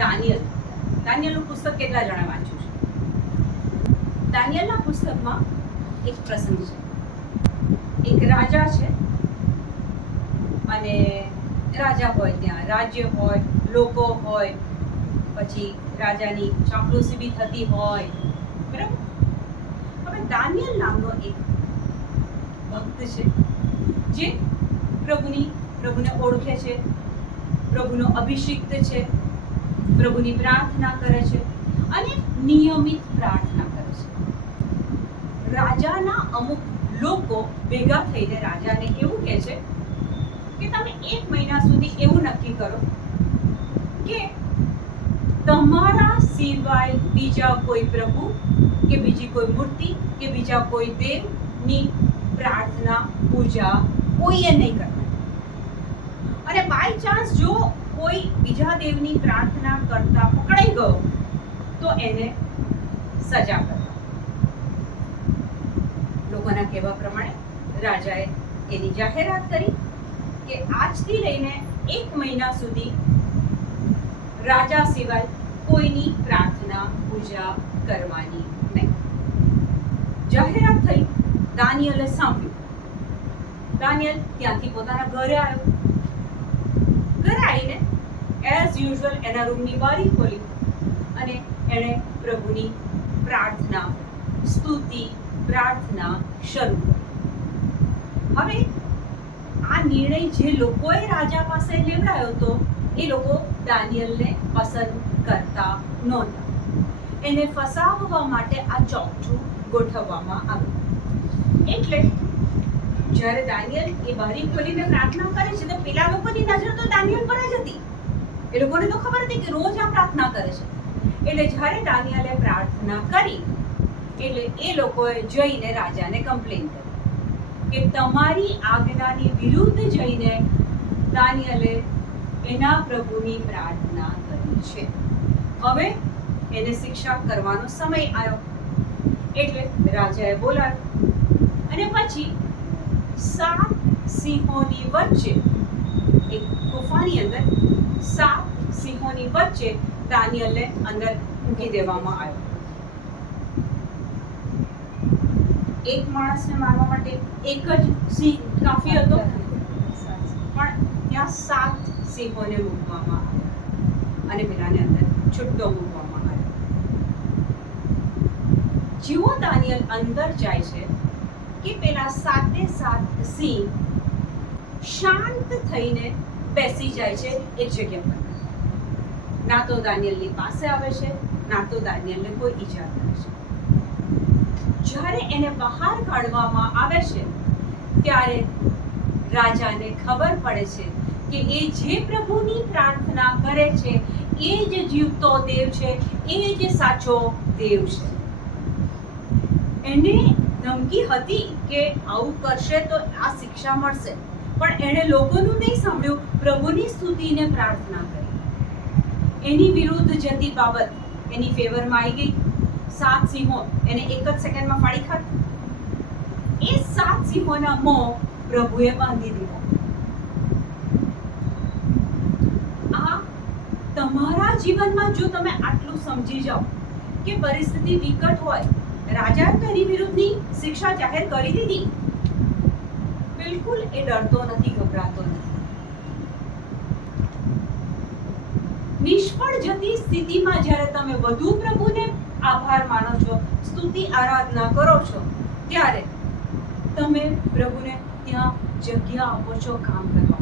દાનિયલ. દાનિયલનું પુસ્તક કેટલા જણા વાંચ્યું છે? દાનિયલના પુસ્તકમાં એક પ્રસંગ છે. એક રાજા છે અને રાજા હોય ત્યાં, રાજ્ય હોય, લોકો હોય, પછી રાજાની ચાપલુસી બી થતી હોય, બરાબર? હવે દાનિયલ નામનો એક ભક્ત છે જે પ્રભુની, પ્રભુને ઓળખે છે, પ્રભુનો અભિષિક્ત છે પ્રભુની પ્રાર્થના કરે છે અને નિયમિત પ્રાર્થના કરે છે. રાજાના અમુક લોકો ભેગા થઈને રાજાને એવું કહે છે કે તમે એક મહિના સુધી એવું નક્કી કરો કે તમારા સિવાય બીજા કોઈ પ્રભુ કે બીજી કોઈ મૂર્તિ કે બીજા કોઈ દેવની પ્રાર્થના પૂજા કોઈએ નહીં કરવાની. અને બાય ચાન્સ જો કોઈ બીજા દેવની પ્રાર્થના કરતા પકડાઈ ગયો, તો એને સજા કરવા લોકોના કહેવા પ્રમાણે રાજાએ એની જાહેરાત કરી કે આજથી લઈને એક મહિના સુધી રાજા સિવાય કોઈની પ્રાર્થના પૂજા કરવાની નહીં. જાહેરાત થઈ, દાનિયલે સાંભળ્યું. દાનિયલ ત્યાંથી પોતાના ઘરે આવ્યો. આવીને એઝ યુઝ્યુઅલ એના રૂમની બારી ખોલી અને એણે પ્રભુની પ્રાર્થના, સ્તુતિ, પ્રાર્થના શરૂ હવે આ નિર્ણય જે લોકોએ રાજા પાસે લેવડાયો હતો એ લોકો દાનિયલને પસંદ કરતા નહોતા. એને ફસાવવા માટે આ ચોકઠું ગોઠવવામાં આવ્યું. એટલે જ્યારે દાનિયલ એ બારી ખોલીને પ્રાર્થના કરે છે, તો પેલા લોકોની નજર તો દાનિયલ પર જ હતી. એ લોકોને તો ખબર હતી કે રોજ આ પ્રાર્થના કરે છે. એટલે જ્યારે દાનિયલે પ્રાર્થના કરી, એટલે એ લોકોએ જઈને રાજાને કમ્પ્લેન કરી કે તમારી આજ્ઞાની વિરુદ્ધ જઈને દાનિયલે એના પ્રભુની પ્રાર્થના કરી છે. હવે એને શિક્ષા કરવાનો સમય આવ્યો. એટલે રાજાએ બોલાવ્યો. અને પછી સાત સિંહોની વચ્ચે, એક ગુફાની અંદર સાત સિંહોની વચ્ચે દાનિયલને અંદર મૂકી દેવામાં આવ્યો. એક માણસને મારવા માટે એક જ સિંહ કાફી હતો, પણ ત્યાં સાત સિંહોને મૂકવામાં આવ્યા અને પેલાને અંદર છૂટો મૂકવામાં આવ્યો. જેવો દાનિયલ અંદર જાય છે કે પેલા સાતે સાત સિંહ શાંત થઈને બેસી જાય છે એક જગ્યા પર. ના તો દાનિયલની પાસે આવે છે, ના તો દાનિયલને કોઈ ઈજા થાય છે. જ્યારે એને બહાર કાઢવામાં આવે છે, ત્યારે રાજાને ખબર પડે છે કે એ જે પ્રભુની પ્રાર્થના કરે છે, એ જ જીવતો દેવ છે, એ જ સાચો દેવ છે. એને ધમકી હતી કે આવું કરશે તો આ શિક્ષા મળશે. પણ એણે લોકોનું નહીં સાંભળ્યું. પ્રભુની સ્તુતિને પ્રાર્થના કરી. એની વિરુદ્ધ જતી બાબત એની ફેવરમાં આવી ગઈ. સાત સિંહો એને એક જ સેકન્ડમાં ફાડી ખાધી. એ સાત સિંહોના મોં પ્રભુએ બાંધી દીધા. આ તમારા જીવનમાં જો તમે આટલું સમજી જાઓ કે પરિસ્થિતિ વિકટ હોય રાજાએ તો વિરુદ્ધની શિક્ષા જાહેર કરી દીધી. બિલકુલ એ ડરતો નથી, ગભરાતો નથી. નિષ્ફળ જતી સ્થિતિમાં જ્યારે તમે વધુ પ્રભુને આભાર માનો છો, સ્તુતિ, આરાધના કરો છો, ત્યારે તમે પ્રભુને ત્યાં જગ્યા આપો છો, કામ કરવા